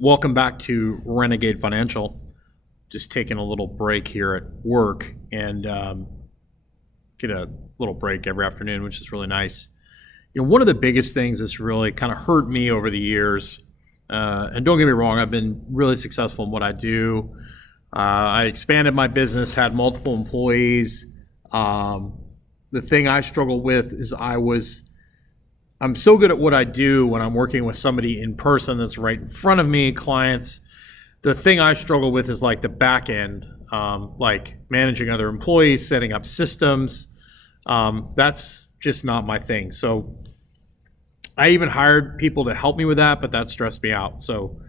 Welcome back to Renegade Financial. Just taking a little break here at work and get a little break every afternoon, which is really nice. One of the biggest things that's really kind of hurt me over the years, and don't get me wrong, I've been really successful in what I do. I expanded my business, had multiple employees. The thing I struggle with is I'm so good at what I do when I'm working with somebody in person that's right in front of me, clients. The thing I struggle with is like the back end, like managing other employees, setting up systems. That's just not my thing. So I even hired people to help me with that, but that stressed me out. So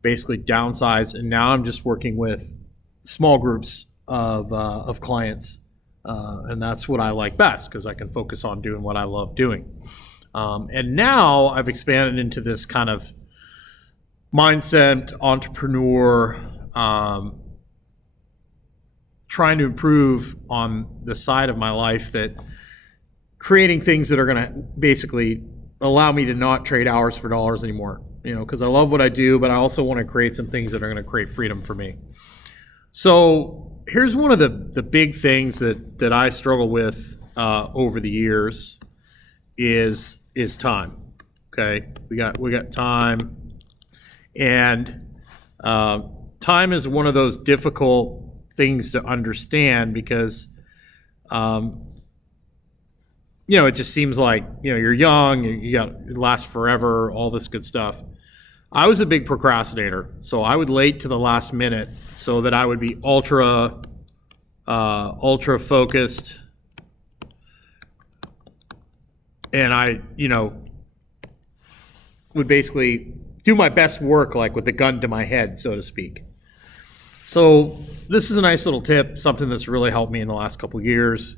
basically downsized, and now I'm just working with small groups of clients. And that's what I like best because I can focus on doing what I love doing. And now I've expanded into this kind of mindset, entrepreneur, trying to improve on the side of my life that creating things that are going to basically allow me to not trade hours for dollars anymore, because I love what I do, but I also want to create some things that are going to create freedom for me. So here's one of the big things that I struggle with over the years is time. Okay, we got time, and time is one of those difficult things to understand because it just seems like you're young, it lasts forever, all this good stuff. I was a big procrastinator, so I would late to the last minute so that I would be ultra focused. And I, would basically do my best work like with a gun to my head, so to speak. So this is a nice little tip, something that's really helped me in the last couple of years,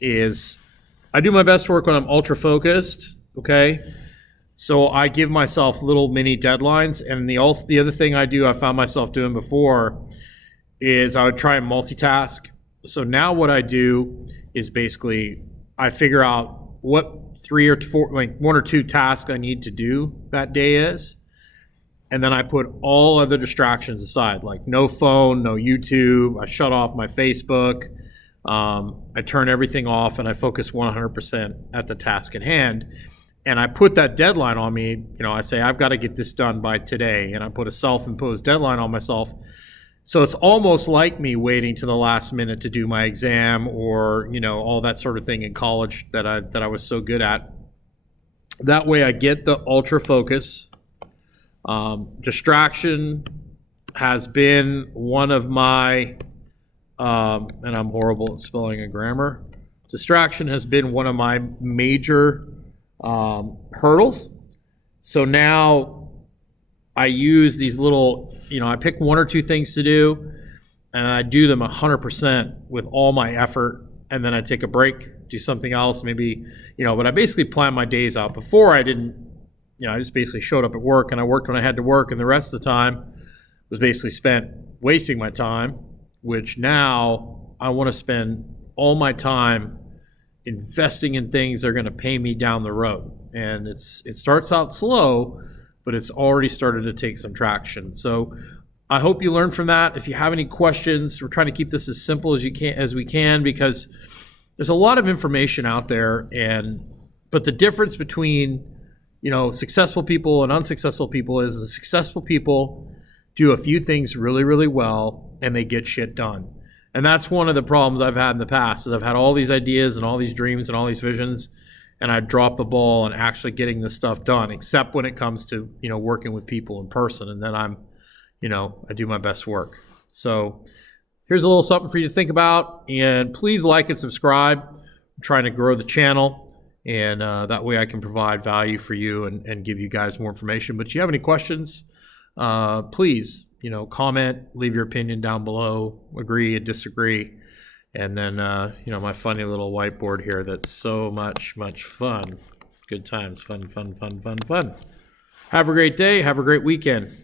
is I do my best work when I'm ultra focused, okay? So I give myself little mini deadlines. And the other thing I found myself doing before is I would try and multitask. So now what I do is basically I figure out what 3 or 4, like 1 or 2 tasks I need to do that day is. And then I put all other distractions aside, like no phone, no YouTube. I shut off my Facebook. I turn everything off and I focus 100% at the task at hand. And I put that deadline on me. I say, I've got to get this done by today. And I put a self-imposed deadline on myself. So it's almost like me waiting to the last minute to do my exam or, all that sort of thing in college that I was so good at. That way I get the ultra focus. Distraction has been one of my, and I'm horrible at spelling and grammar. Distraction has been one of my major hurdles. So now I use these little, I pick 1 or 2 things to do and I do them 100% with all my effort. And then I take a break, do something else, maybe, but I basically plan my days out. Before I didn't, I just basically showed up at work and I worked when I had to work, and the rest of the time was basically spent wasting my time, which now I want to spend all my time investing in things that are going to pay me down the road. And it starts out slow, but it's already started to take some traction. So I hope you learned from that. If you have any questions, we're trying to keep this as simple as we can because there's a lot of information out there, but the difference between successful people and unsuccessful people is the successful people do a few things really, really well and they get shit done. And that's one of the problems I've had in the past is I've had all these ideas and all these dreams and all these visions, and I drop the ball on actually getting this stuff done, except when it comes to, working with people in person. And then I do my best work. So here's a little something for you to think about, and please like and subscribe. I'm trying to grow the channel. And that way I can provide value for you and give you guys more information. But if you have any questions, please, comment, leave your opinion down below, agree and disagree. And then, my funny little whiteboard here that's so much fun. Good times, fun. Have a great day. Have a great weekend.